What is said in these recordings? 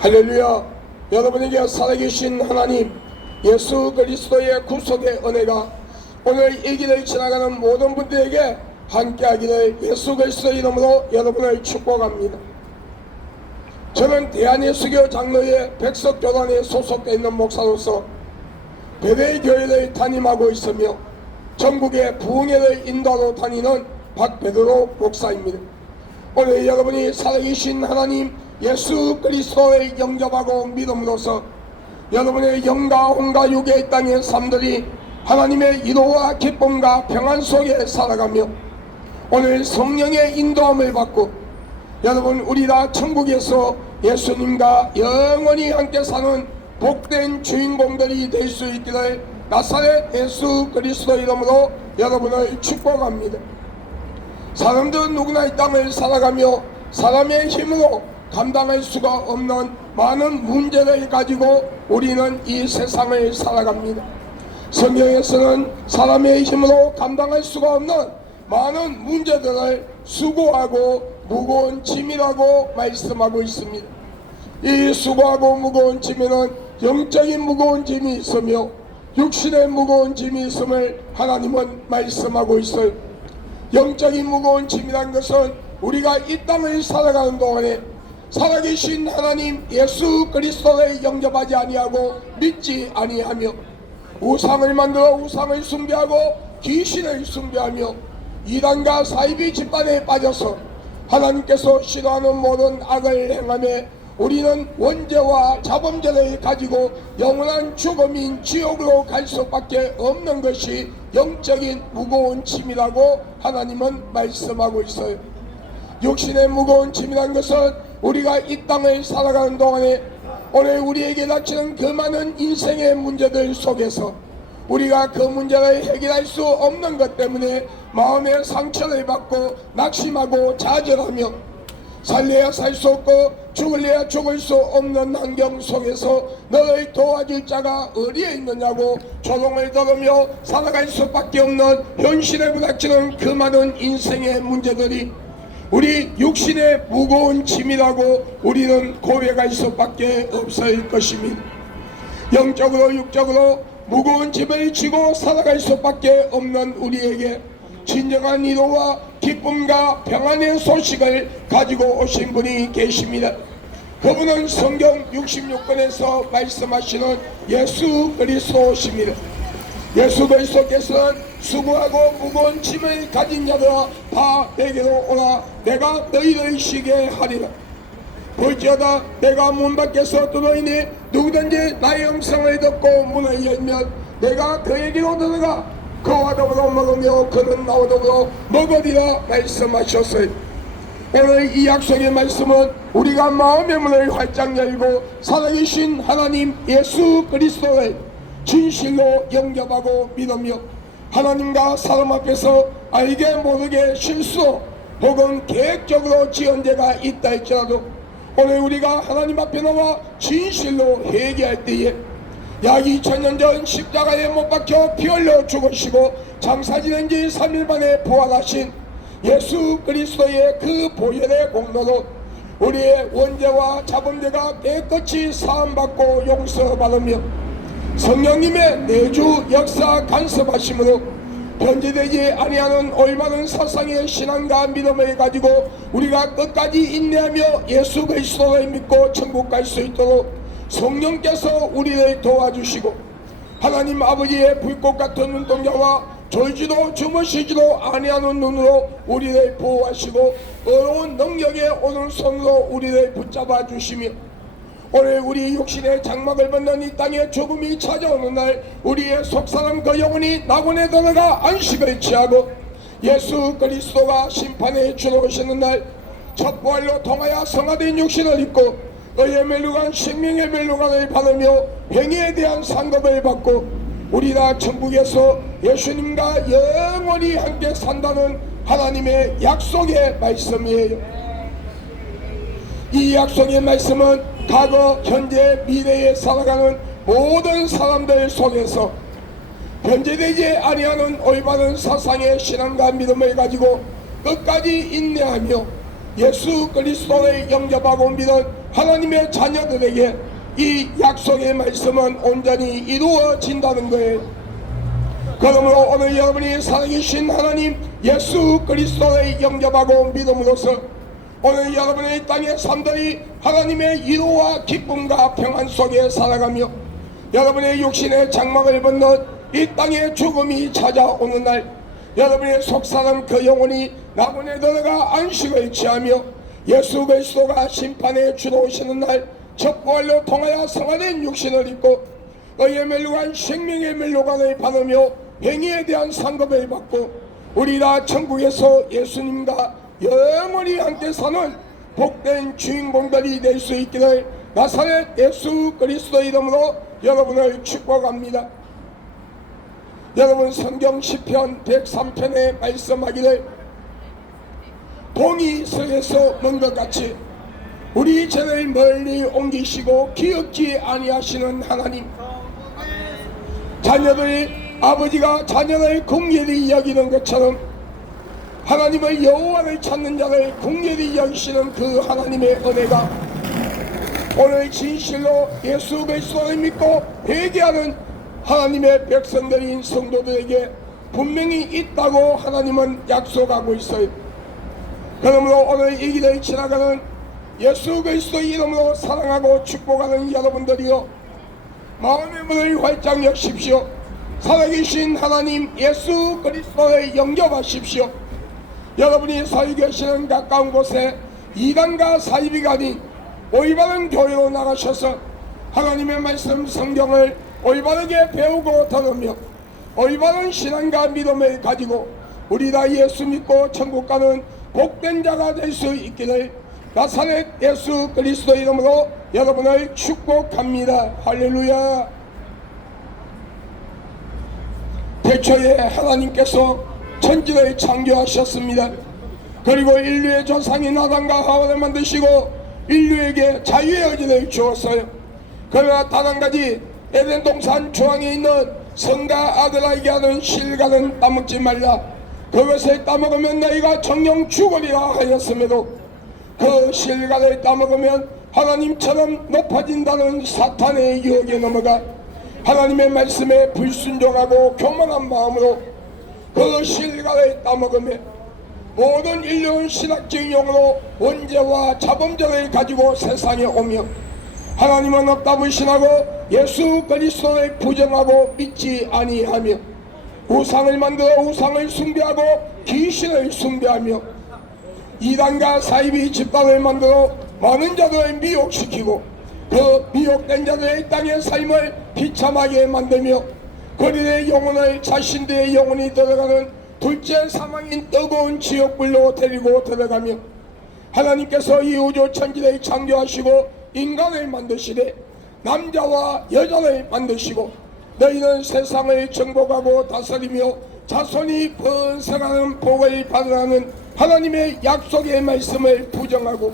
할렐루야. 여러분에게 살아계신 하나님 예수 그리스도의 구속의 은혜가 오늘 이 길을 지나가는 모든 분들에게 함께하기를 예수 그리스도의 이름으로 여러분을 축복합니다. 저는 대한예수교 장로회 백석교단에 소속되어 있는 목사로서 베레 교회를 담임하고 있으며 전국의 부흥회를 인도하러 다니는 박베드로 목사입니다. 오늘 여러분이 살아계신 하나님 예수 그리스도를 영접하고 믿음으로써 여러분의 영과 혼과 육의 땅의 삶들이 하나님의 위로와 기쁨과 평안 속에 살아가며 오늘 성령의 인도함을 받고 여러분 우리 다 천국에서 예수님과 영원히 함께 사는 복된 주인공들이 될 수 있기를 나사렛 예수 그리스도 이름으로 여러분을 축복합니다. 사람들은 누구나 이 땅을 살아가며 사람의 힘으로 감당할 수가 없는 많은 문제를 가지고 우리는 이 세상을 살아갑니다. 성경에서는 사람의 힘으로 감당할 수가 없는 많은 문제들을 수고하고 무거운 짐이라고 말씀하고 있습니다. 이 수고하고 무거운 짐에는 영적인 무거운 짐이 있으며 육신의 무거운 짐이 있음을 하나님은 말씀하고 있어요. 영적인 무거운 짐이란 것은 우리가 이 땅을 살아가는 동안에 살아계신 하나님 예수 그리스도를 영접하지 아니하고 믿지 아니하며 우상을 만들어 우상을 숭배하고 귀신을 숭배하며 이단과 사이비 집단에 빠져서 하나님께서 싫어하는 모든 악을 행하며 우리는 원죄와 자범죄를 가지고 영원한 죽음인 지옥으로 갈 수밖에 없는 것이 영적인 무거운 짐이라고 하나님은 말씀하고 있어요. 육신의 무거운 짐이란 것은 우리가 이 땅을 살아가는 동안에 오늘 우리에게 닥치는 그 많은 인생의 문제들 속에서 우리가 그 문제를 해결할 수 없는 것 때문에 마음의 상처를 받고 낙심하고 좌절하며 살래야 살 수 없고 죽을래야 죽을 수 없는 환경 속에서 너를 도와줄 자가 어디에 있느냐고 조롱을 들으며 살아갈 수밖에 없는 현실에 부닥치는 그 많은 인생의 문제들이 우리 육신의 무거운 짐이라고 우리는 고백할 수밖에 없을 것입니다. 영적으로 육적으로 무거운 짐을 지고 살아갈 수밖에 없는 우리에게 진정한 위로와 기쁨과 평안의 소식을 가지고 오신 분이 계십니다. 그분은 성경 66권에서 말씀하시는 예수 그리스도십니다. 예수 그리스도께서는 수고하고 무거운 짐을 가진 자들아 다 내게로 오라 내가 너희를 쉬게 하리라. 볼지어다 내가 문 밖에서 두드리니 누구든지 나의 음성을 듣고 문을 열면 내가 그에게로 들어가 그와 더불어 먹으며 그는 나와 더불어 먹으리라 말씀하셨어요. 오늘 이 약속의 말씀은 우리가 마음의 문을 활짝 열고 살아계신 하나님 예수 그리스도를 진실로 영접하고 믿으며 하나님과 사람 앞에서 알게 모르게 실수 혹은 계획적으로 지은 죄가 있다 할지라도 오늘 우리가 하나님 앞에 나와 진실로 회개할 때에 약 2000년 전 십자가에 못 박혀 피 흘려 죽으시고 장사지낸 지 3일 만에 부활하신 예수 그리스도의 그 보혈의 공로로 우리의 원죄와 자범죄가 깨끗이 사함받고 용서받으며 성령님의 내주 역사 간섭하심으로 변제되지 아니하는 올바른 사상의 신앙과 믿음을 가지고 우리가 끝까지 인내하며 예수 그리스도를 믿고 천국 갈 수 있도록 성령께서 우리를 도와주시고 하나님 아버지의 불꽃 같은 눈동자와 졸지도 주무시지도 아니하는 눈으로 우리를 보호하시고 어려운 능력의 오른손으로 우리를 붙잡아 주시며 오늘 우리 육신의 장막을 벗는 이 땅에 죽음이 찾아오는 날 우리의 속사람 그 영혼이 낙원에 들어가 안식을 취하고 예수 그리스도가 심판에 주어오시는 날 첫 부활로 통하여 성화된 육신을 입고 의의 멸류관 생명의 멸류관을 받으며 행위에 대한 상급을 받고 우리 다 천국에서 예수님과 영원히 함께 산다는 하나님의 약속의 말씀이에요. 이 약속의 말씀은 과거, 현재, 미래에 살아가는 모든 사람들 속에서 변제되지 아니하는 올바른 사상의 신앙과 믿음을 가지고 끝까지 인내하며 예수 그리스도를 영접하고 믿은 하나님의 자녀들에게 이 약속의 말씀은 온전히 이루어진다는 거예요. 그러므로 오늘 여러분이 살아계신 하나님 예수 그리스도를 영접하고 믿음으로써 오늘 여러분의 이 땅의 삶들이 하나님의 위로와 기쁨과 평안 속에 살아가며 여러분의 육신의 장막을 벗는 이 땅의 죽음이 찾아오는 날 여러분의 속사람 그 영혼이 낙원에 들어가 안식을 취하며 예수 그리스도가 심판에 주로 오시는 날 첫 부활로 통하여 성화된 육신을 입고 의의 멸류관 생명의 멸류관을 받으며 행위에 대한 상급을 받고 우리 다 천국에서 예수님과 영원히 함께 사는 복된 주인공들이 될 수 있기를 나사렛 예수 그리스도 이름으로 여러분을 축복합니다. 여러분 성경 시편 103편에 말씀하기를 동이 서에서 먼 것 같이 우리 죄를 멀리 옮기시고 기억지 아니하시는 하나님, 자녀들이 아버지가 자녀를 긍휼히 여기는 것처럼 하나님의 여호와를 찾는 자를 긍휼히 여기시는 그 하나님의 은혜가 오늘 진실로 예수 그리스도를 믿고 회개하는 하나님의 백성들인 성도들에게 분명히 있다고 하나님은 약속하고 있어요. 그러므로 오늘 이 길을 지나가는 예수 그리스도 이름으로 사랑하고 축복하는 여러분들이여 마음의 문을 활짝 여십시오. 살아계신 하나님 예수 그리스도를 영접하십시오. 여러분이 서 계시는 가까운 곳에 이단과 사이비가 아닌 올바른 교회로 나가셔서 하나님의 말씀 성경을 올바르게 배우고 들으며 올바른 신앙과 믿음을 가지고 우리 다 예수 믿고 천국 가는 복된 자가 될 수 있기를 나사렛 예수 그리스도 이름으로 여러분을 축복합니다. 할렐루야. 태초에 하나님께서 천지를 창조하셨습니다. 그리고 인류의 조상인 아담과 하와를 만드시고 인류에게 자유의 의지를 주었어요. 그러나 단 한 가지 에덴 동산 중앙에 있는 성과 아들에게 하는 실과는 따먹지 말라. 그것을 따먹으면 너희가 정령 죽으리라 하였음에도 그 실과를 따먹으면 하나님처럼 높아진다는 사탄의 유혹에 넘어가 하나님의 말씀에 불순종하고 교만한 마음으로 그 실과를 따먹으며 모든 인류는 신학적인 용어로 원죄와 자범죄를 가지고 세상에 오며 하나님은 없다고 신하고 예수 그리스도를 부정하고 믿지 아니하며 우상을 만들어 우상을 숭배하고 귀신을 숭배하며 이단과 사이비 집단을 만들어 많은 자들을 미혹시키고 그 미혹된 자들의 땅의 삶을 비참하게 만들며 그들의 영혼을 자신들의 영혼이 들어가는 둘째 사망인 뜨거운 지옥불로 데리고 들어가며 하나님께서 이 우주 천지를 창조하시고 인간을 만드시되 남자와 여자를 만드시고 너희는 세상을 정복하고 다스리며 자손이 번성하는 복을 받으라는 하나님의 약속의 말씀을 부정하고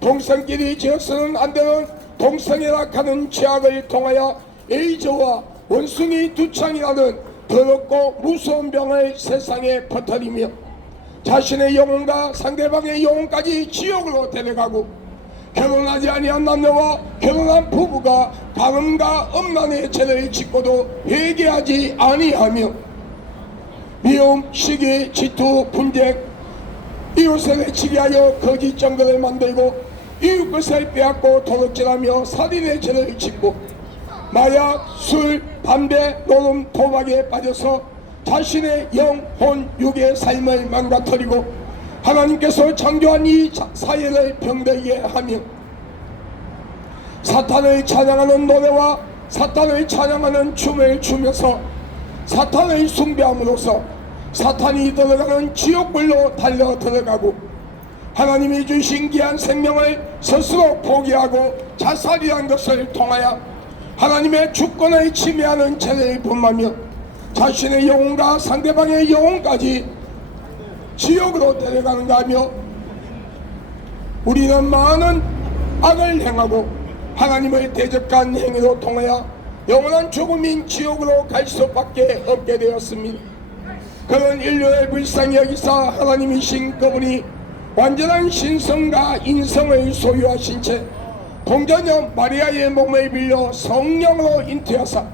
동성끼리 지어서는 안되는 동성애라 하는 죄악을 통하여 에이즈와 원숭이 두창이라는 더럽고 무서운 병을 세상에 퍼뜨리며 자신의 영혼과 상대방의 영혼까지 지옥으로 데려가고 결혼하지 아니한 남녀와 결혼한 부부가 간음과 음란의 죄를 짓고도 회개하지 아니하며 미움, 시기, 질투, 분쟁, 이웃을 해치게 하여 거짓 증거를 만들고 이웃 것을 빼앗고 도둑질하며 살인의 죄를 짓고 마약, 술, 담배, 노름, 도박에 빠져서 자신의 영혼, 육의 삶을 망가뜨리고 하나님께서 창조한 이 사회를 병들게 하며 사탄을 찬양하는 노래와 사탄을 찬양하는 춤을 추면서 사탄을 숭배함으로써 사탄이 들어가는 지옥불로 달려 들어가고 하나님이 주신 귀한 생명을 스스로 포기하고 자살이란 것을 통하여 하나님의 주권을 침해하는 죄를 범하며 자신의 영혼과 상대방의 영혼까지 지옥으로 데려가는가 하며 우리는 많은 악을 행하고 하나님의 대적한 행위로 통하여 영원한 죽음인 지옥으로 갈 수밖에 없게 되었습니다. 그런 인류의 불쌍히 여기사 하나님이신 그분이 완전한 신성과 인성을 소유하신 채 동전녀 마리아의 몸을 빌려 성령으로 잉태하사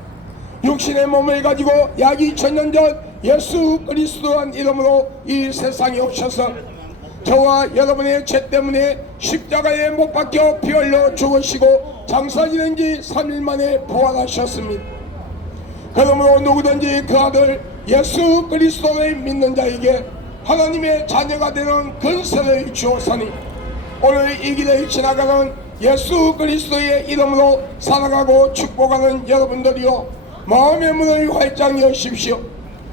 육신의 몸을 가지고 약 2000년 전 예수 그리스도란 이름으로 이 세상에 오셔서 저와 여러분의 죄 때문에 십자가에 못 박혀 피 흘려 죽으시고 장사 지낸 지 3일 만에 부활하셨습니다. 그러므로 누구든지 그 아들 예수 그리스도를 믿는 자에게 하나님의 자녀가 되는 권세를 주었으니 오늘 이 길을 지나가는 예수 그리스도의 이름으로 살아가고 축복하는 여러분들이요, 마음의 문을 활짝 여십시오.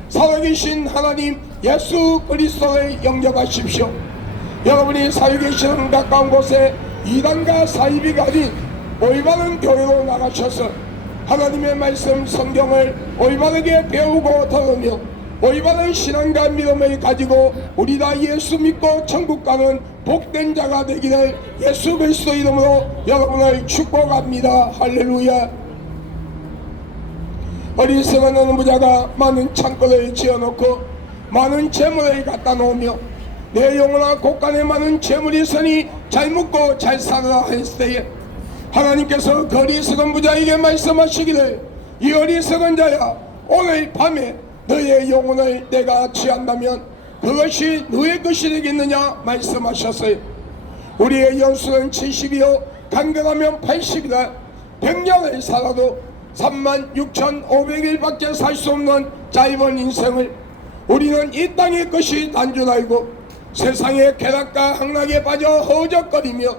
살아계신 하나님 예수 그리스도를 영접하십시오. 여러분이 살고 계시는 가까운 곳에 이단과 사이비가 아닌 올바른 교회로 나가셔서 하나님의 말씀 성경을 올바르게 배우고 들으며 올바른 신앙과 믿음을 가지고 우리 다 예수 믿고 천국 가는 복된 자가 되기를 예수 그리스도 이름으로 여러분을 축복합니다. 할렐루야. 어리석은 어느 부자가 많은 창고를 지어놓고 많은 재물을 갖다 놓으며 내 영혼아 곳간에 많은 재물이 있으니 잘 먹고 잘 살아라 했을 때에 하나님께서 그 어리석은 부자에게 말씀하시기를 이 어리석은 자야, 오늘 밤에 너의 영혼을 내가 취한다면 그것이 너의 것이 되겠느냐 말씀하셨어요. 우리의 연수는 70이요 간결하면 80이다. 100년을 살아도 36,500일밖에 살 수 없는 짧은 인생을 우리는 이 땅의 것이 난 줄 알고 세상의 쾌락과 향락에 빠져 허우적거리며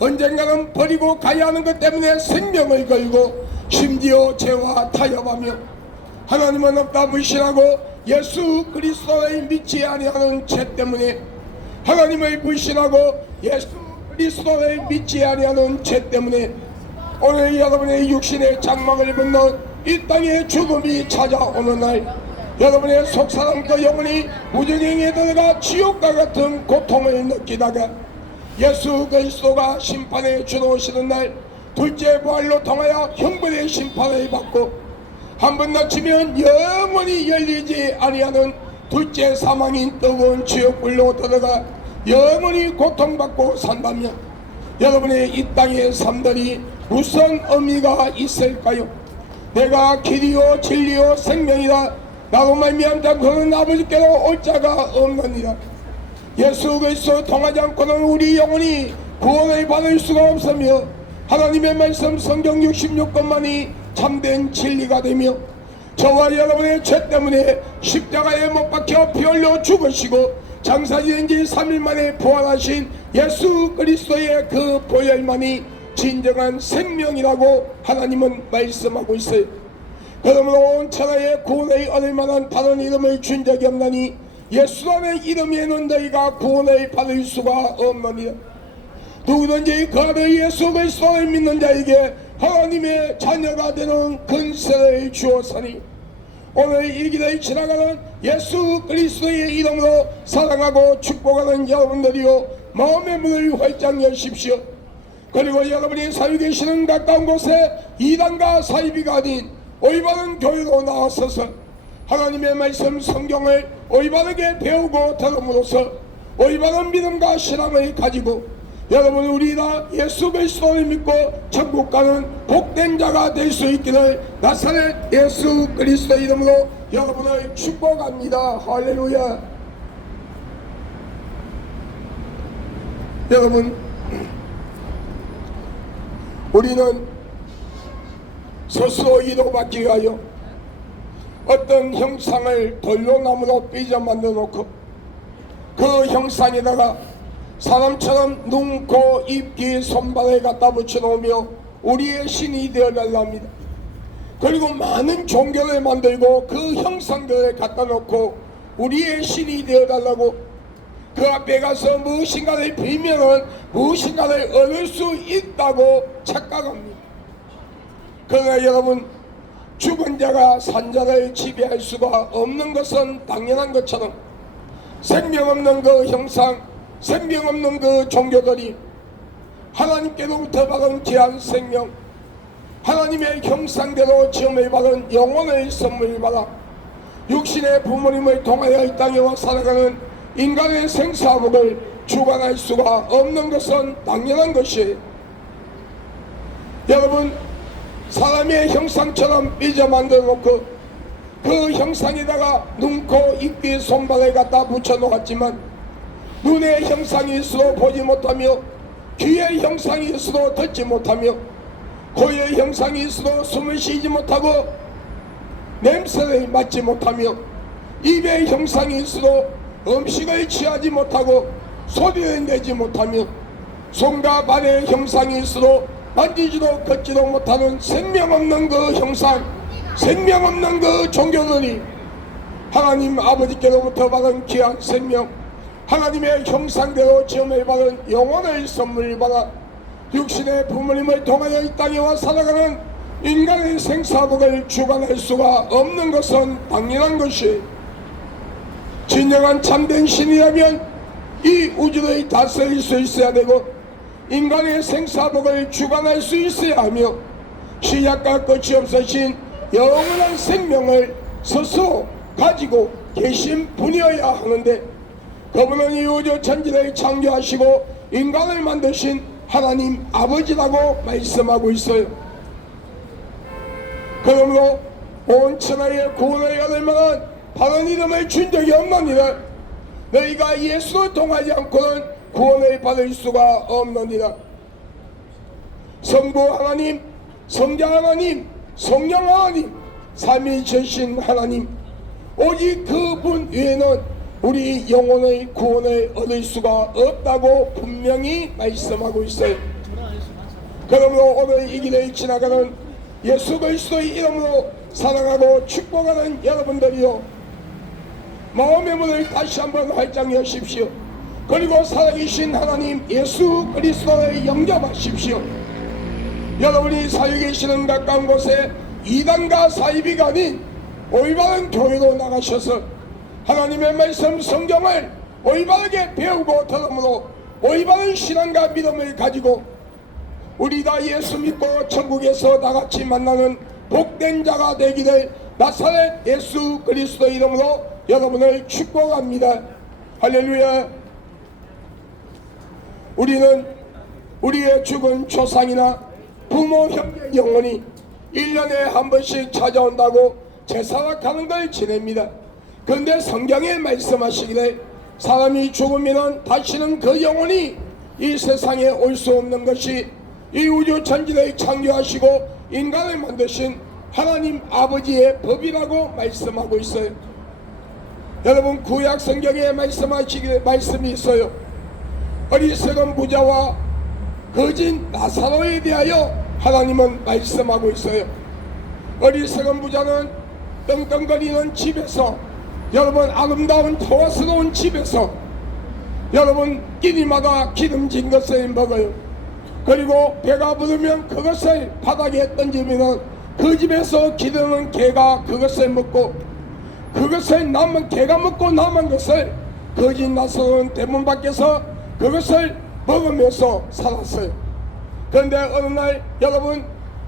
언젠가는 버리고 가야 하는 것 때문에 생명을 걸고 심지어 죄와 타협하며 하나님은 없다 무시하고 예수 그리스도를 믿지 아니하는 죄 때문에 하나님을 불신하고 예수 그리스도를 믿지 아니하는 죄 때문에 오늘 여러분의 육신의 장막을 벗는 이 땅의 죽음이 찾아오는 날 여러분의 속사람 그 영혼이 무저갱이에 들어가 지옥과 같은 고통을 느끼다가 예수 그리스도가 심판에 주어오시는 날 둘째 부활로 통하여 형벌의 심판을 받고 한 번 놓치면 영원히 열리지 아니하는 둘째 사망인 뜨거운 지옥불로 들어가 영원히 고통받고 산다면 여러분의 이 땅의 삶들이 무슨 의미가 있을까요? 내가 길이요 진리요 생명이라 나로 말미암 자 그는 아버지께로 올 자가 없느니라. 예수 그리스도 통하지 않고는 우리 영혼이 구원을 받을 수가 없으며 하나님의 말씀 성경 66권만이 참된 진리가 되며 저와 여러분의 죄 때문에 십자가에 못 박혀 피 흘려 죽으시고 장사 지낸 지 3일 만에 부활하신 예수 그리스도의 그 보혈만이 진정한 생명이라고 하나님은 말씀하고 있어요. 그러므로 온 천하에 구원을 얻을 만한 다른 이름을 준 적이 없나니 예수라는 이름에는 너희가 구원을 받을 수가 없느니라. 누구든지 그 아들 예수 그리스도를 믿는 자에게 하나님의 자녀가 되는 권세를 주었으니 오늘 이 길을 지나가는 예수 그리스도의 이름으로 사랑하고 축복하는 여러분들이요, 마음의 문을 활짝 여십시오. 그리고 여러분이 살고 계시는 가까운 곳에 이단과 사이비가 아닌 올바른 교회로 나와서서 하나님의 말씀 성경을 올바르게 배우고 들음으로써 올바른 믿음과 신앙을 가지고 여러분 우리 다 예수 그리스도를 믿고 천국 가는 복된 자가 될 수 있기를 나사렛 예수 그리스도 이름으로 여러분을 축복합니다. 할렐루야. 여러분, 우리는 스스로 이로받기 위하여 어떤 형상을 돌로 나무로 삐져 만들어 놓고 그 형상에다가 사람처럼 눈, 코, 입, 귀, 손발을 갖다 붙여놓으며 우리의 신이 되어달라 합니다. 그리고 많은 종교를 만들고 그 형상들을 갖다 놓고 우리의 신이 되어달라고 그 앞에 가서 무엇인가를 빌면은 무엇인가를 얻을 수 있다고 착각합니다. 그러나 여러분, 죽은 자가 산 자를 지배할 수가 없는 것은 당연한 것처럼 생명 없는 그 형상, 생명 없는 그 종교들이 하나님께로부터 받은 귀한 생명, 하나님의 형상대로 지음을 받은 영혼의 선물을 받아 육신의 부모님을 통하여 이 땅에 와 살아가는 인간의 생사복을 주관할 수가 없는 것은 당연한 것이에요. 여러분, 사람의 형상처럼 빚어 만들어 놓고 그 형상에다가 눈, 코, 입, 귀, 손발을 갖다 붙여 놓았지만 눈의 형상이 있어도 보지 못하며 귀의 형상이 있어도 듣지 못하며 코의 형상이 있어도 숨을 쉬지 못하고 냄새를 맡지 못하며 입의 형상이 있어도 음식을 취하지 못하고 소리를 내지 못하며 손과 발의 형상이 있어도 만지지도 걷지도 못하는 생명 없는 그 형상, 생명 없는 그 종교들이 하나님 아버지께로부터 받은 귀한 생명, 하나님의 형상대로 지음을 받은 영혼의 선물을 받아 육신의 부모님을 통하여 이 땅에 와 살아가는 인간의 생사복을 주관할 수가 없는 것은 당연한 것이, 진정한 참된 신이라면 이 우주를 다스릴 수 있어야 되고 인간의 생사복을 주관할 수 있어야 하며 시작과 끝이 없으신 영원한 생명을 스스로 가지고 계신 분이어야 하는데, 그분은 이 우주 천지를 창조하시고 인간을 만드신 하나님 아버지라고 말씀하고 있어요. 그러므로 온 천하의 구원을 얻을 만한 다른 이름을 준 적이 없느니라. 너희가 예수를 통하지 않고는 구원을 받을 수가 없느니라. 성부 하나님, 성자 하나님, 성령 하나님, 삼위이신 하나님, 오직 그분 외에는 우리 영혼의 구원을 얻을 수가 없다고 분명히 말씀하고 있어요. 그러므로 오늘 이 길을 지나가는 예수 그리스도의 이름으로 사랑하고 축복하는 여러분들이요, 마음의 문을 다시 한번 활짝 여십시오. 그리고 살아계신 하나님 예수 그리스도를 영접하십시오. 여러분이 살고 계시는 가까운 곳에 이단과 사이비가 아닌 올바른 교회로 나가셔서 하나님의 말씀 성경을 올바르게 배우고 들음으로 올바른 신앙과 믿음을 가지고 우리 다 예수 믿고 천국에서 다같이 만나는 복된 자가 되기를 나사렛 예수 그리스도 이름으로 여러분을 축복합니다. 할렐루야. 우리는 우리의 죽은 조상이나 부모 형제 영혼이 1년에 한 번씩 찾아온다고 제사락하는 걸 지냅니다. 그런데 성경에 말씀하시기를 사람이 죽으면 다시는 그 영혼이 이 세상에 올 수 없는 것이 이 우주 천지를 창조하시고 인간을 만드신 하나님 아버지의 법이라고 말씀하고 있어요. 여러분, 구약 성경에 말씀이 있어요. 어리석은 부자와 거짓 나사로에 대하여 하나님은 말씀하고 있어요. 어리석은 부자는 떵떵거리는 집에서, 여러분 아름다운 토화스러운 집에서 여러분 끼니마다 기름진 것을 먹어요. 그리고 배가 부르면 그것을 바닥에 던지면 그 집에서 기르는 개가 그것을 먹고, 그것을 남은 개가 먹고 남은 것을 거짓 나사로는 대문 밖에서 그것을 먹으면서 살았어요. 그런데 어느 날 여러분,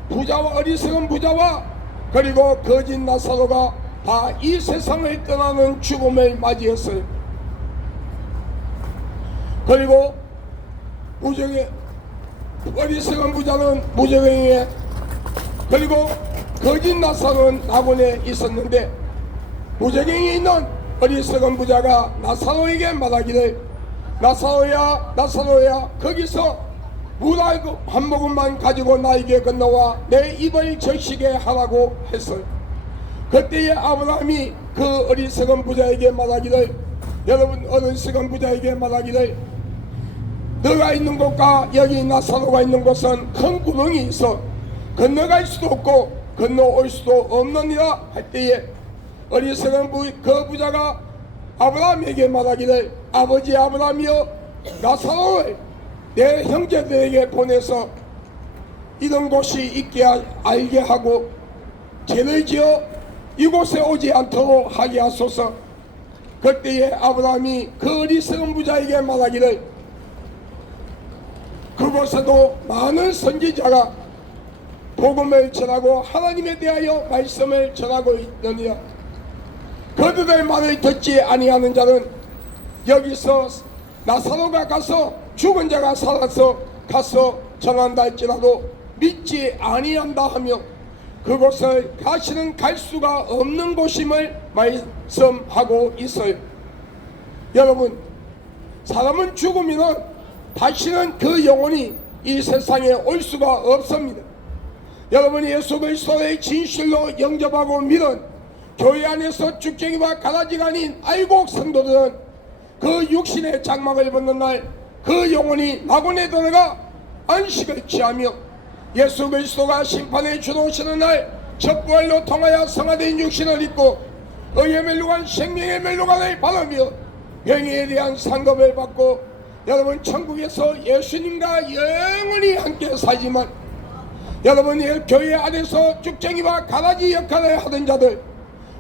부자와 어리석은 부자와 그리고 거짓 나사로가 다 이 세상을 떠나는 죽음을 맞이했어요. 그리고 어리석은 부자는 무저갱이에, 그리고 거짓 나사로는 낙원에 있었는데, 무저갱이에 있는 어리석은 부자가 나사로에게 말하기를, 나사로야 나사로야, 거기서 물 한 모금만 가지고 나에게 건너와 내 입을 적시게 하라고 했어요. 그때에 아브라함이 그 어리석은 부자에게 말하기를, 여러분 어리석은 부자에게 말하기를, 너가 있는 곳과 여기 나사로가 있는 곳은 큰 구덩이 있어 건너갈 수도 없고 건너올 수도 없느니라 할 때에 어리석은 그 부자가 아브라함에게 말하기를, 아버지 아브라함이여, 나사로를 내 형제들에게 보내서 이런 곳이 있게 알게 하고 죄를 지어 이곳에 오지 않도록 하게 하소서. 그때에 아브라함이 그 어리석은 부자에게 말하기를, 그곳에도 많은 선지자가 복음을 전하고 하나님에 대하여 말씀을 전하고 있느니라. 그들의 말을 듣지 아니하는 자는 여기서 나사로가 가서 죽은 자가 살아서 가서 전한다 할지라도 믿지 아니한다 하며 그곳을 다시는 갈 수가 없는 곳임을 말씀하고 있어요. 여러분, 사람은 죽으면 다시는 그 영혼이 이 세상에 올 수가 없습니다. 여러분, 예수 그리스도의 진실로 영접하고 믿은 교회 안에서 쭉쟁이와 가라지가 아닌愛国 성도들은 그 육신의 장막을 벗는 날 그 영혼이 낙원에 들어가 안식을 취하며 예수 그리스도가 심판에 주도하시는 날 첫 부활로 통하여 성화된 육신을 입고 의의 멸류관 생명의 멸류관을 받으며 영예에 대한 상급을 받고 여러분 천국에서 예수님과 영원히 함께 살지만 여러분, 교회 안에서 쭉쟁이와 가라지 역할을 하던 자들,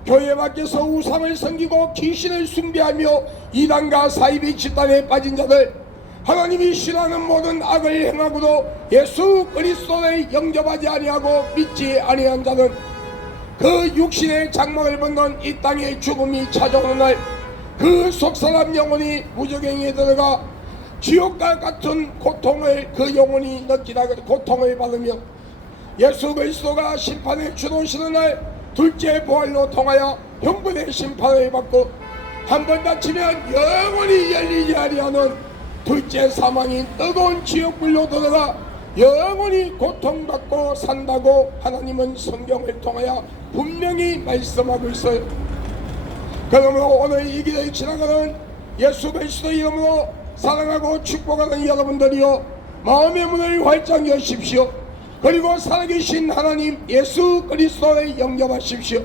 교회 밖에서 우상을 섬기고 귀신을 숭배하며 이단과 사이비 집단에 빠진 자들, 하나님이 싫어하는 모든 악을 행하고도 예수 그리스도를 영접하지 아니하고 믿지 아니한 자는 그 육신의 장막을 벗는 이 땅의 죽음이 찾아오는 날 그 속사람 영혼이 무저갱이에 들어가 지옥과 같은 고통을 그 영혼이 느끼다 고통을 받으며 예수 그리스도가 심판에 주도하시는 날 둘째 부활로 통하여 형벌의 심판을 받고 한 번 다치면 영원히 열리지 아니하는 둘째 사망인 뜨거운 지옥불로 들어가 영원히 고통받고 산다고 하나님은 성경을 통하여 분명히 말씀하고 있어요. 그러므로 오늘 이 길을 지나가는 예수 그리스도 이름으로 사랑하고 축복하는 여러분들이여, 마음의 문을 활짝 여십시오. 그리고 살아계신 하나님 예수 그리스도를 영접하십시오.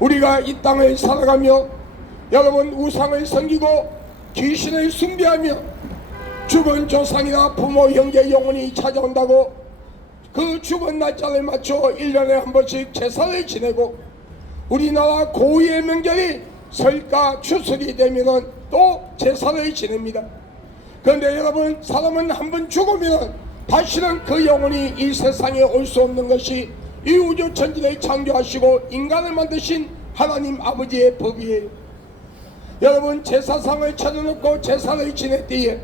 우리가 이 땅을 살아가며 여러분 우상을 섬기고 귀신을 숭배하며 죽은 조상이나 부모 형제 영혼이 찾아온다고 그 죽은 날짜를 맞춰 1년에 한 번씩 제사를 지내고 우리나라 고유의 명절이 설과 추석이 되면 또 제사를 지냅니다. 그런데 여러분, 사람은 한 번 죽으면 다시는 그 영혼이 이 세상에 올 수 없는 것이 이 우주 천지를 창조하시고 인간을 만드신 하나님 아버지의 법이에요. 여러분, 제사상을 차려놓고 제사를 지낼 때에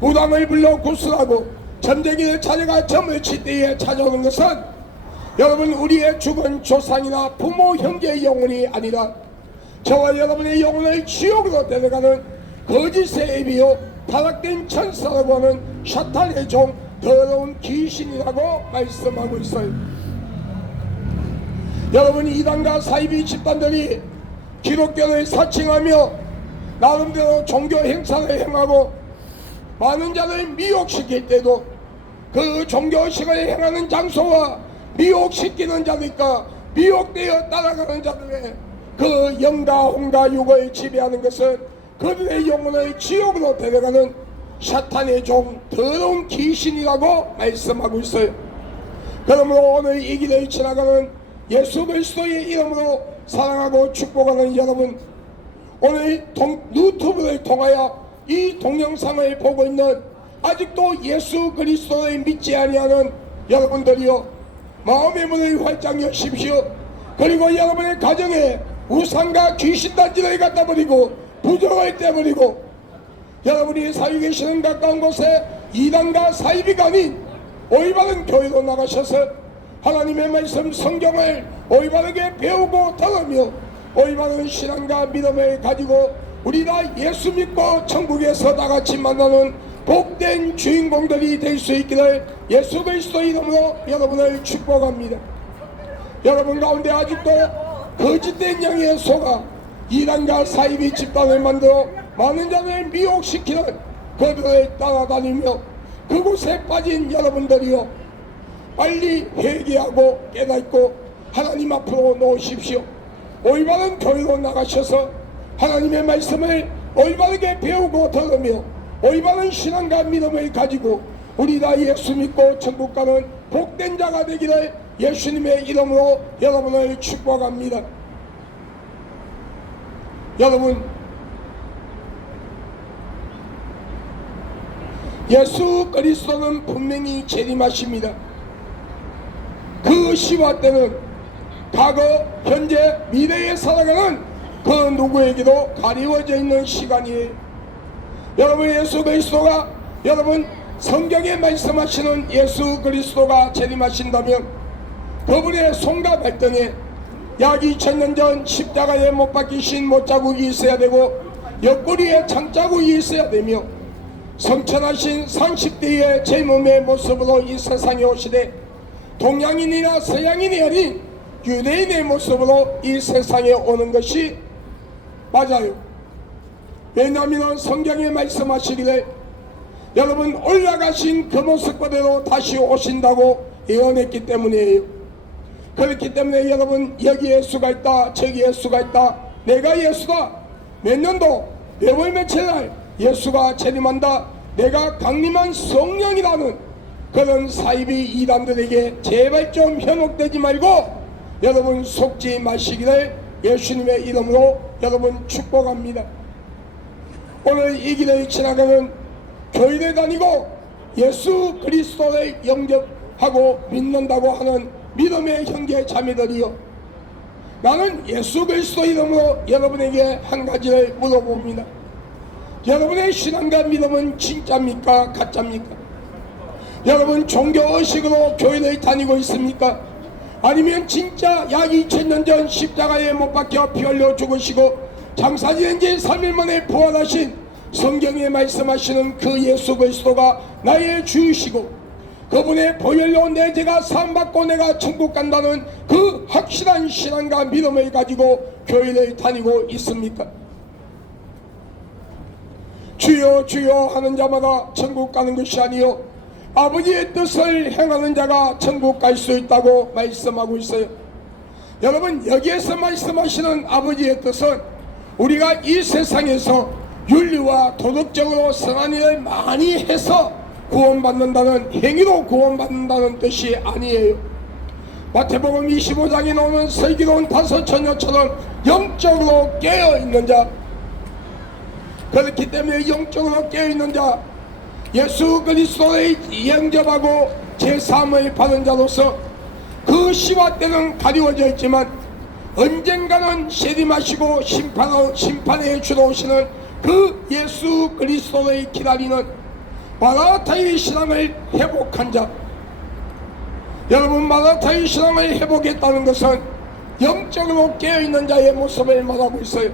무당을 불러 구슬하고 점쟁이를 찾아가 점을 칠 때에 찾아오는 것은 여러분 우리의 죽은 조상이나 부모 형제의 영혼이 아니라 저와 여러분의 영혼을 지옥으로 데려가는 거짓의 애비요 타락된 천사라고 하는 사탄의 종 더러운 귀신이라고 말씀하고 있어요. 여러분, 이단과 사이비 집단들이 기독교를 사칭하며 나름대로 종교 행사를 행하고 많은 자를 미혹시킬 때도 그 종교식을 행하는 장소와 미혹시키는 자들과 미혹되어 따라가는 자들의 그 영과 홍과 육을 지배하는 것은 그들의 영혼을 지옥으로 데려가는 사탄의 종 더러운 귀신이라고 말씀하고 있어요. 그러므로 오늘 이 길을 지나가는 예수 그리스도의 이름으로 사랑하고 축복하는 여러분, 오늘 유튜브를 통하여 이 동영상을 보고 있는 아직도 예수 그리스도를 믿지 아니하는 여러분들이요, 마음의 문을 활짝 여십시오. 그리고 여러분의 가정에 우상과 귀신단지를 갖다 버리고 부정을 떼버리고 여러분이 살고 계시는 가까운 곳에 이단과 사이비가 아닌 올바른 교회로 나가셔서 하나님의 말씀 성경을 올바르게 배우고 들으며 올바른 신앙과 믿음을 가지고 우리 다 예수 믿고 천국에서 다같이 만나는 복된 주인공들이 될 수 있기를 예수 그리스도 이름으로 여러분을 축복합니다. 여러분 가운데 아직도 거짓된 영의 소가 이단과 사이비 집단을 만들어 많은 자를 미혹시키는 그들을 따라다니며 그곳에 빠진 여러분들이요, 빨리 회개하고 깨닫고 하나님 앞으로 놓으십시오. 올바른 교회로 나가셔서 하나님의 말씀을 올바르게 배우고 들으며 올바른 신앙과 믿음을 가지고 우리 다 예수 믿고 천국 가는 복된 자가 되기를 예수님의 이름으로 여러분을 축복합니다. 여러분, 예수 그리스도는 분명히 재림하십니다. 그 시와 때는 과거, 현재, 미래에 살아가는 그 누구에게도 가리워져 있는 시간이에요. 여러분, 예수 그리스도가 여러분 성경에 말씀하시는 예수 그리스도가 재림하신다면 그분의 손과 발등에 약 2000년 전 십자가에 못 박히신 못자국이 있어야 되고 옆구리에 창자국이 있어야 되며 성천하신 30대의 제 몸의 모습으로 이 세상에 오시되 동양인이나 서양인이 아닌 유대인의 모습으로 이 세상에 오는 것이 맞아요. 왜냐하면 성경에 말씀하시기를 여러분 올라가신 그 모습 그대로 다시 오신다고 예언했기 때문이에요. 그렇기 때문에 여러분 여기 예수가 있다 저기 예수가 있다 내가 예수다 몇 년도 몇 월 며칠 날 예수가 재림한다 내가 강림한 성령이라는 그런 사이비 이단들에게 제발 좀 현혹되지 말고 여러분 속지 마시기를 예수님의 이름으로 여러분 축복합니다. 오늘 이 길을 지나가는 교회를 다니고 예수 그리스도를 영접하고 믿는다고 하는 믿음의 형제 자매들이요, 나는 예수 그리스도 이름으로 여러분에게 한 가지를 물어봅니다. 여러분의 신앙과 믿음은 진짜입니까 가짜입니까? 여러분 종교의식으로 교회를 다니고 있습니까? 아니면 진짜 약 2000년 전 십자가에 못 박혀 피 흘려 죽으시고 장사 지낸 지 3일 만에 부활하신 성경에 말씀하시는 그 예수 그리스도가 나의 주이시고 그분의 보혈로 내 죄가 사함받고 내가 천국 간다는 그 확실한 신앙과 믿음을 가지고 교회를 다니고 있습니까? 주여 주여 하는 자마다 천국 가는 것이 아니요 아버지의 뜻을 행하는 자가 천국 갈 수 있다고 말씀하고 있어요. 여러분 여기에서 말씀하시는 아버지의 뜻은 우리가 이 세상에서 윤리와 도덕적으로 선한 일을 많이 해서 구원받는다는 행위로 구원받는다는 뜻이 아니에요. 마태복음 25장에 나오는 슬기로운 5 처녀처럼 영적으로 깨어있는 자, 그렇기 때문에 영적으로 깨어있는 자, 예수 그리스도의 영접하고 제사함을 받은 자로서 그 시와 때는 가리워져 있지만 언젠가는 세림하시고 심판의 주로 오시는 그 예수 그리스도를 기다리는 마라타의 신앙을 회복한 자, 여러분 마라타의 신앙을 회복했다는 것은 영적으로 깨어있는 자의 모습을 말하고 있어요.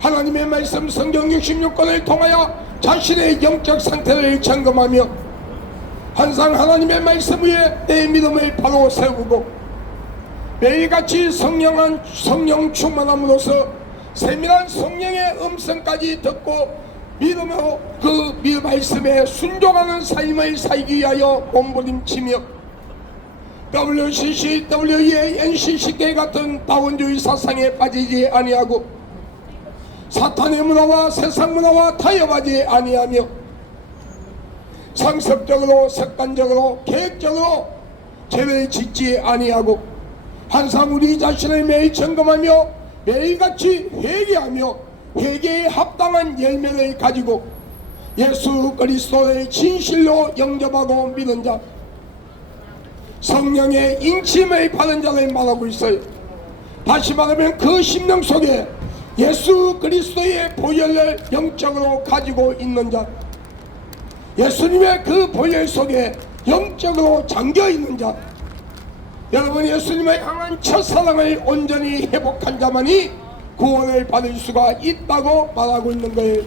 하나님의 말씀 성경 66권을 통하여 자신의 영적 상태를 점검하며 항상 하나님의 말씀 위에 내 믿음을 바로 세우고 매일같이 성령 충만함으로써 세밀한 성령의 음성까지 듣고 믿음으로 그 말씀에 순종하는 삶을 살기 위하여 몸부림치며 WCC, WEA, NCCK 같은 다원주의 사상에 빠지지 아니하고 사탄의 문화와 세상 문화와 타협하지 아니하며 상습적으로 습관적으로 계획적으로 죄를 짓지 아니하고 항상 우리 자신을 매일 점검하며 매일같이 회개하며 회개에 합당한 열매를 가지고 예수 그리스도의 진실로 영접하고 믿는 자, 성령의 인침을 받은 자를 말하고 있어요. 다시 말하면 그 심령 속에 예수 그리스도의 보혈을 영적으로 가지고 있는 자, 예수님의 그 보혈 속에 영적으로 잠겨있는 자, 여러분 예수님의 향한 첫사랑을 온전히 회복한 자만이 구원을 받을 수가 있다고 말하고 있는 거예요.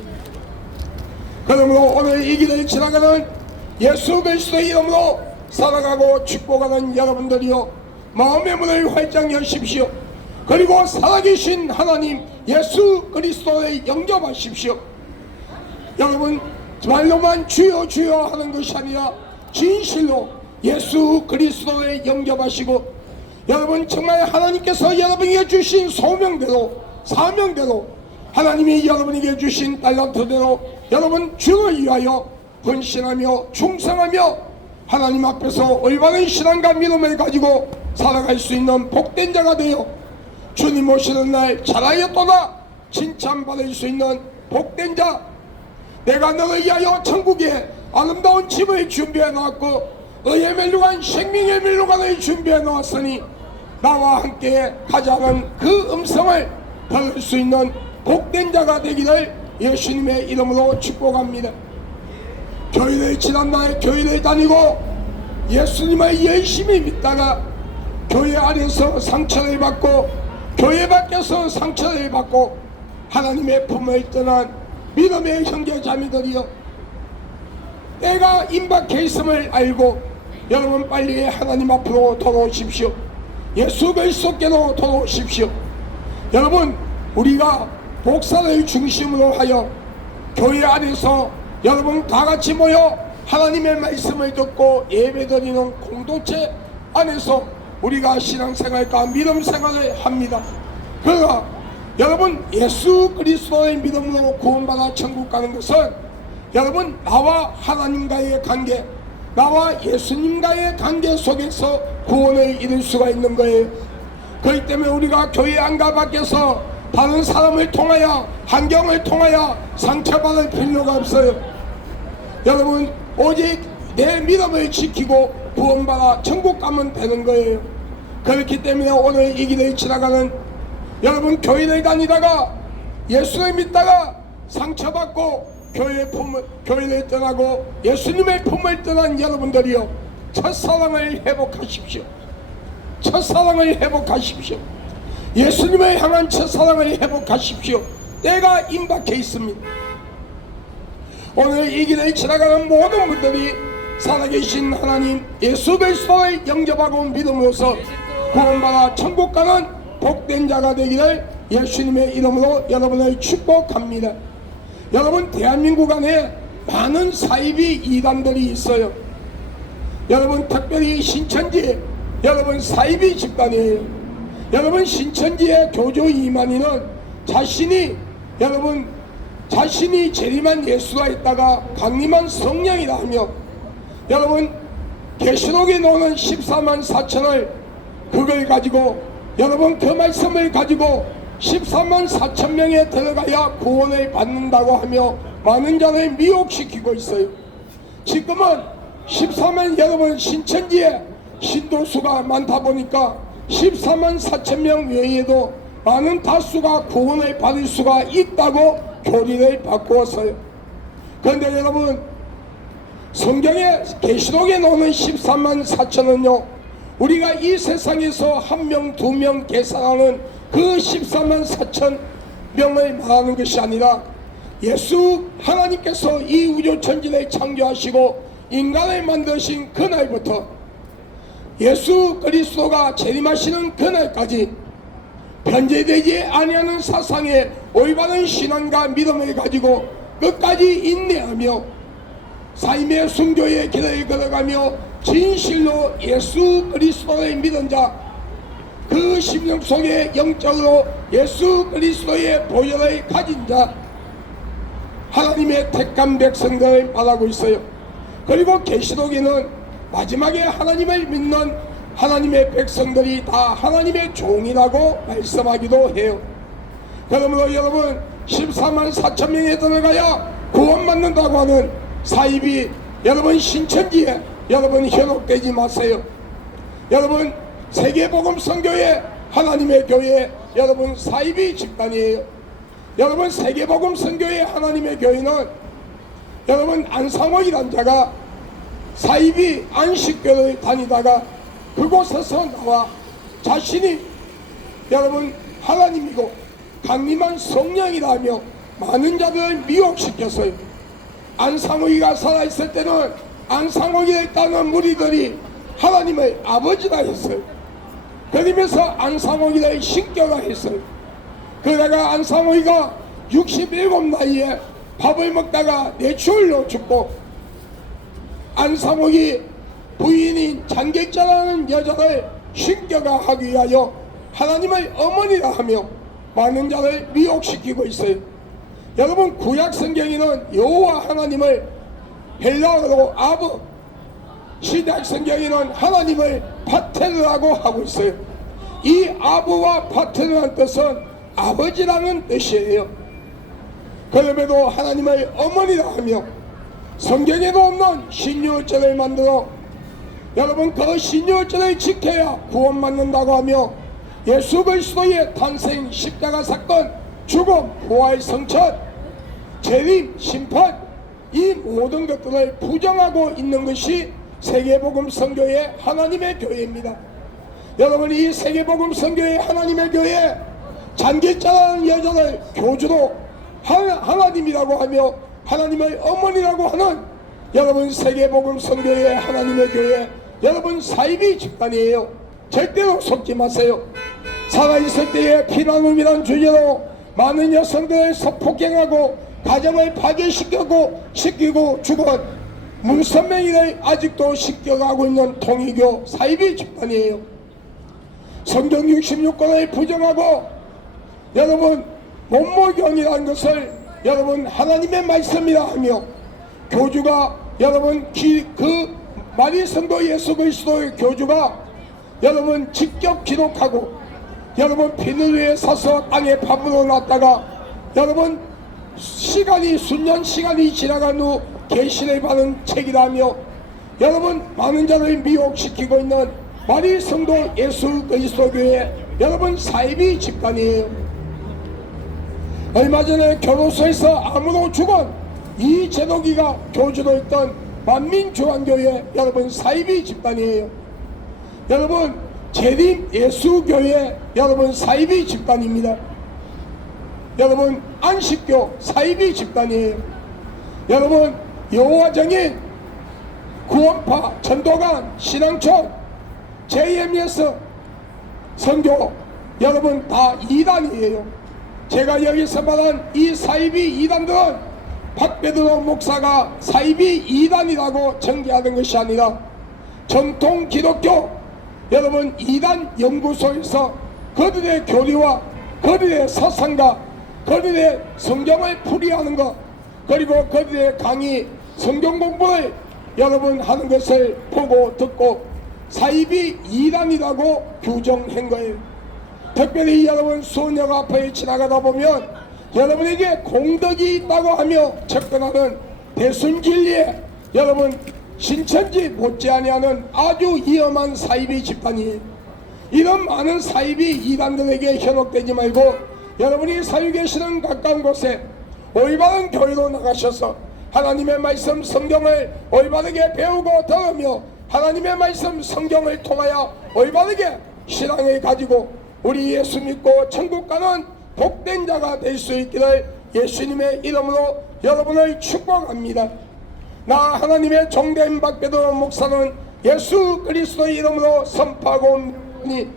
그러므로 오늘 이 길을 지나가는 예수 그리스도의 이름으로 살아가고 축복하는 여러분들이요, 마음의 문을 활짝 여십시오. 그리고 살아계신 하나님 예수 그리스도를 영접하십시오. 여러분 말로만 주여 주여 하는 것이 아니라 진실로 예수 그리스도를 영접하시고 여러분 정말 하나님께서 여러분에게 주신 소명대로 사명대로 하나님이 여러분에게 주신 달란트대로 여러분 주를 위하여 헌신하며 충성하며 하나님 앞에서 올바른 신앙과 믿음을 가지고 살아갈 수 있는 복된 자가 되어 주님 오시는 날 잘하였도다 칭찬받을 수 있는 복된 자, 내가 너를 위하여 천국에 아름다운 집을 준비해 놓았고 의의 멸류관 생명의 멸류관을 준비해 놓았으니 나와 함께 가자는 그 음성을 들을 수 있는 복된 자가 되기를 예수님의 이름으로 축복합니다. 교회를 지난날에 교회를 다니고 예수님을 열심히 믿다가 교회 안에서 상처를 받고 교회 밖에서 상처를 받고 하나님의 품을 떠난 믿음의 형제 자매들이여, 때가 임박해 있음을 알고 여러분 빨리 하나님 앞으로 돌아오십시오. 예수 그리스도께로 돌아오십시오. 여러분, 우리가 복사를 중심으로 하여 교회 안에서 여러분 다같이 모여 하나님의 말씀을 듣고 예배드리는 공동체 안에서 우리가 신앙생활과 믿음생활을 합니다. 그러나 여러분, 예수 그리스도의 믿음으로 구원받아 천국 가는 것은 여러분 나와 하나님과의 관계, 나와 예수님과의 관계 속에서 구원을 이룰 수가 있는 거예요. 그렇기 때문에 우리가 교회 안과 밖에서 다른 사람을 통하여, 환경을 통하여 상처받을 필요가 없어요. 여러분, 오직 내 믿음을 지키고 구원받아 천국 가면 되는 거예요. 그렇기 때문에 오늘 이 길을 지나가는 여러분, 교회를 다니다가 예수를 믿다가 상처받고 교회를 떠나고 예수님의 품을 떠난 여러분들이요, 첫사랑을 회복하십시오. 첫사랑을 회복하십시오. 예수님을 향한 첫사랑을 회복하십시오. 때가 임박해 있습니다. 오늘 이 길을 지나가는 모든 분들이 살아계신 하나님 예수 그리스도를 영접하고 믿음으로써 구원받아 천국 가는 복된 자가 되기를 예수님의 이름으로 여러분을 축복합니다. 여러분, 대한민국 안에 많은 사이비 이단들이 있어요. 여러분, 특별히 신천지 여러분 사이비 집단이에요. 여러분, 신천지의 교주 이만희는 자신이 재림한 예수가 있다가 강림한 성령이라 하며 여러분 계시록에 나오는 14만 4천을 그걸 가지고 여러분 그 말씀을 가지고 14만 4천 명에 들어가야 구원을 받는다고 하며 많은 자를 미혹시키고 있어요. 지금은 14만 여러분 신천지에 신도수가 많다 보니까 14만 4천 명 외에도 많은 다수가 구원을 받을 수가 있다고 교리를 바꾸었어요. 그런데 여러분, 성경에 계시록에 나오는 14만 4천은요 우리가 이 세상에서 한 명, 두 명 계산하는 그 14만 4천 명을 말하는 것이 아니라 예수 하나님께서 이 우주천지를 창조하시고 인간을 만드신 그날부터 예수 그리스도가 재림하시는 그날까지 변제되지 아니하는 사상에 올바른 신앙과 믿음을 가지고 끝까지 인내하며 삶의 순교의 길을 걸어가며 진실로 예수 그리스도를 믿은 자, 그 심령 속에 영적으로 예수 그리스도의 보혈을 가진 자, 하나님의 택한 백성들을 말하고 있어요. 그리고 계시록에는 마지막에 하나님을 믿는 하나님의 백성들이 다 하나님의 종이라고 말씀하기도 해요. 그러므로 여러분 14만 4천 명에 들어가야 구원받는다고 하는 사입이 여러분 신천지에 여러분 현혹되지 마세요. 여러분 세계복음 선교회 하나님의 교회 여러분 사입이 집단이에요. 여러분 세계복음 선교회 하나님의 교회는 여러분 안상호이란 자가 사입이 안식교를 다니다가 그곳에서 나와 자신이 여러분 하나님이고 강림한 성령이라며 많은 자들을 미혹시켰어요. 안상호이가 살아있을 때는 안상호이를 따르는 무리들이 하나님을 아버지라 했어요. 그러면서 안상호이를 신격화 했어요. 그러다가 안상호이가 67 나이에 밥을 먹다가 뇌출로 죽고 안상호이 부인인 장객자라는 여자를 신격화하기 위하여 하나님을 어머니라 하며 많은 자를 미혹시키고 있어요. 여러분 구약 성경에는 여호와 하나님을 헬라어로 아브, 신약 성경에는 하나님을 파테르라고 하고 있어요. 이 아브와 파테르라는 뜻은 아버지라는 뜻이에요. 그럼에도 하나님을 어머니라 하며 성경에도 없는 신유절을 만들어 여러분 그 신유절을 지켜야 구원받는다고 하며 예수 그리스도의 탄생, 십자가 사건, 죽음, 부활, 성천, 재림, 심판 이 모든 것들을 부정하고 있는 것이 세계복음 선교회 하나님의 교회입니다. 여러분, 이 세계복음 선교회 하나님의 교회 잔기자라는 여자를 교주로 하나님이라고 하며 하나님의 어머니라고 하는 여러분 세계복음 선교회 하나님의 교회, 여러분 사이비 집단이에요. 절대로 속지 마세요. 살아있을 때에 피나눔이란 주제로 많은 여성들을 성폭행하고 가정을 파괴시키고 죽은 문선명이를 아직도 시켜가고 있는 통일교 사이비 집단이에요. 성경 66권을 부정하고 여러분 몸모경이라는 것을 여러분 하나님의 말씀이라 하며 교주가 여러분 그 마리 성도 예수 그리스도의 교주가 여러분 직접 기록하고 여러분 비늘 위에 서서 땅에 밥으로 놨다가 여러분 수년 시간이 지나간 후 계시를 받은 책이라며 여러분 많은 자를 미혹시키고 있는 마리 성도 예수 그리스도 교회 여러분 사이비 집단이에요. 얼마 전에 교도소에서 암으로 죽은 이재덕이가 교주로 있던 만민중앙교회 여러분 사이비 집단이에요. 여러분 재림 예수교회 여러분 사이비 집단입니다. 여러분 안식교 사이비 집단이에요. 여러분 여호와정인 구원파 전도관 신앙촌 JMS 선교 여러분 다 이단이에요. 제가 여기서 말한 이 사이비 이단들은 박베드로 목사가 사이비 이단이라고 정죄하는 것이 아니라 정통 기독교 여러분 이단 연구소에서 그들의 교리와 그들의 사상과 그들의 성경을 풀이하는 것 그리고 그들의 강의 성경 공부를 여러분 하는 것을 보고 듣고 사이비 이단이라고 규정한 거예요. 특별히 여러분 수원역 앞에 지나가다 보면 여러분에게 공덕이 있다고 하며 접근하는 대순진리에 여러분 신천지 못지아니하는 아주 위험한 사이비 집단이에요. 이런 많은 사이비 이단들에게 현혹되지 말고 여러분이 살고 계시는 가까운 곳에 올바른 교회로 나가셔서 하나님의 말씀 성경을 올바르게 배우고 들으며 하나님의 말씀 성경을 통하여 올바르게 신앙을 가지고 우리 예수 믿고 천국 가는 복된 자가 될 수 있기를 예수님의 이름으로 여러분을 축복합니다. 나 하나님의 종된 박베드로 목사는 예수 그리스도의 이름으로 선포하고 오니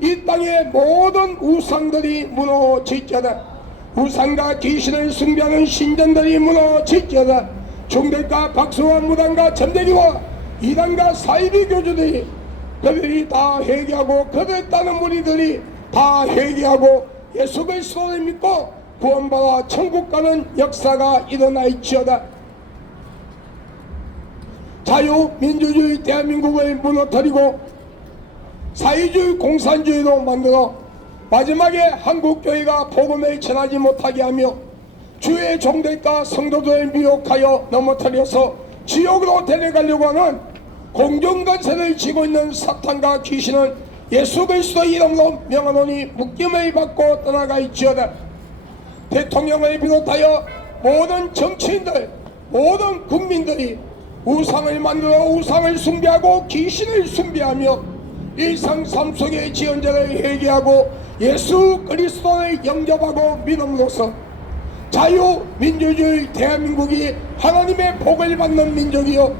이 땅의 모든 우상들이 무너질지어다. 우상과 귀신을 숭배하는 신전들이 무너질지어다. 중대과 박수와 무당과 점쟁이와 이단과 사이비 교주들이 그들이 다 회개하고 그들 따는 무리들이 다 회개하고 예수 그리스도를 믿고 구원받아 천국 가는 역사가 일어날지어다. 자유민주주의 대한민국을 무너뜨리고 사회주의 공산주의로 만들어 마지막에 한국교회가 복음을 전하지 못하게 하며 주의 종들과 성도들을 미혹하여 넘어뜨려서 지옥으로 데려가려고 하는 공정건세를 쥐고 있는 사탄과 귀신은 예수 그리스도의 이름으로 명하노니 묶임을 받고 떠나갈지어다. 대통령을 비롯하여 모든 정치인들 모든 국민들이 우상을 만들어 우상을 숭배하고 귀신을 숭배하며 일상 삶 속의 지연자를 회개하고 예수 그리스도를 영접하고 믿음으로써 자유민주주의 대한민국이 하나님의 복을 받는 민족이요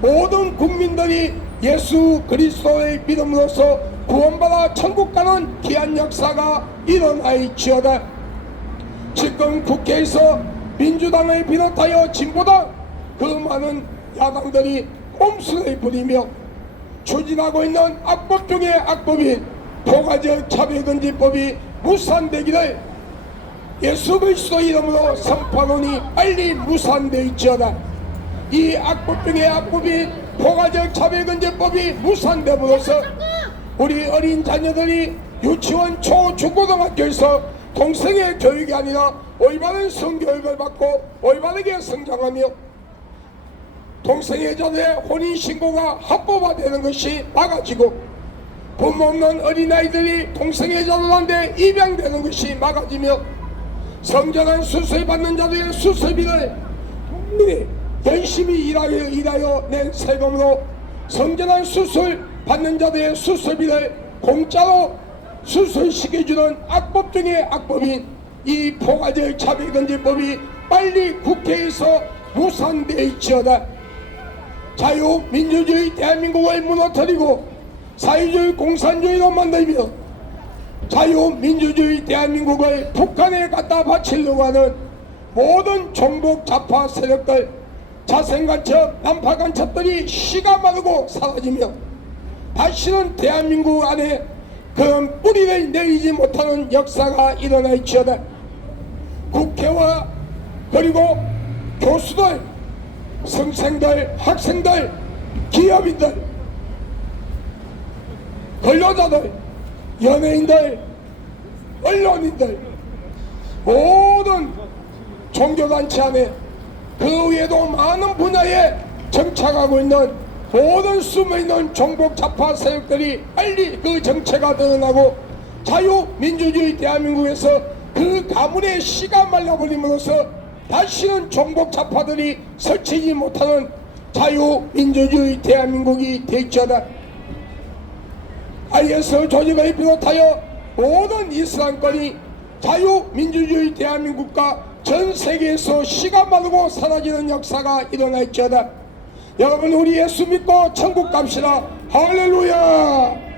모든 국민들이 예수 그리스도의 믿음으로써 구원받아 천국 가는 귀한 역사가 일어날지어다. 지금 국회에서 민주당을 비롯하여 진보당 그 많은 야당들이 꼼수를 부리며 추진하고 있는 악법 중의 악법인 포괄적 차별금지법이 무산되기를 예수 그리스도 이름으로 선포하노니 빨리 무산되지어다. 이 악법 중의 악법인 포괄적 차별금지법이 무산됨으로써 우리 어린 자녀들이 유치원 초중고등학교에서 동성애 교육이 아니라 올바른 성교육을 받고 올바르게 성장하며 동성애자들의 혼인신고가 합법화되는 것이 막아지고 부모 없는 어린아이들이 동성애자들한테 입양되는 것이 막아지며 성전한 수술 받는 자들의 수술비를 국민이 열심히 일하여 낸 세금으로 성전한 수술 받는 자들의 수술비를 공짜로 수술시켜주는 악법 중의 악법인 이 포괄적 차별금지법이 빨리 국회에서 무산되어지어다. 자유민주주의 대한민국을 무너뜨리고 사회주의 공산주의로 만들며 자유민주주의 대한민국을 북한에 갖다 바치려고 하는 모든 종북 좌파 세력들, 자생간첩, 난파간첩들이 씨가 마르고 사라지며 다시는 대한민국 안에 그런 뿌리를 내리지 못하는 역사가 일어날지어다. 국회와 그리고 교수들, 선생들, 학생들, 기업인들, 근로자들, 연예인들, 언론인들, 모든 종교단체 안에 그 외에도 많은 분야에 정착하고 있는 모든 숨어있는 종북 좌파 세력들이 빨리 그 정체가 드러나고 자유민주주의 대한민국에서 그 가문의 씨가 말라버림으로써 다시는 종북 좌파들이 설치지 못하는 자유민주주의 대한민국이 될지어다. IS 조직을 비롯하여 모든 이슬람권이 자유민주주의 대한민국과 전 세계에서 씨가 마르고 사라지는 역사가 일어날지어다. 여러분, 우리 예수 믿고 천국 갑시다. 할렐루야.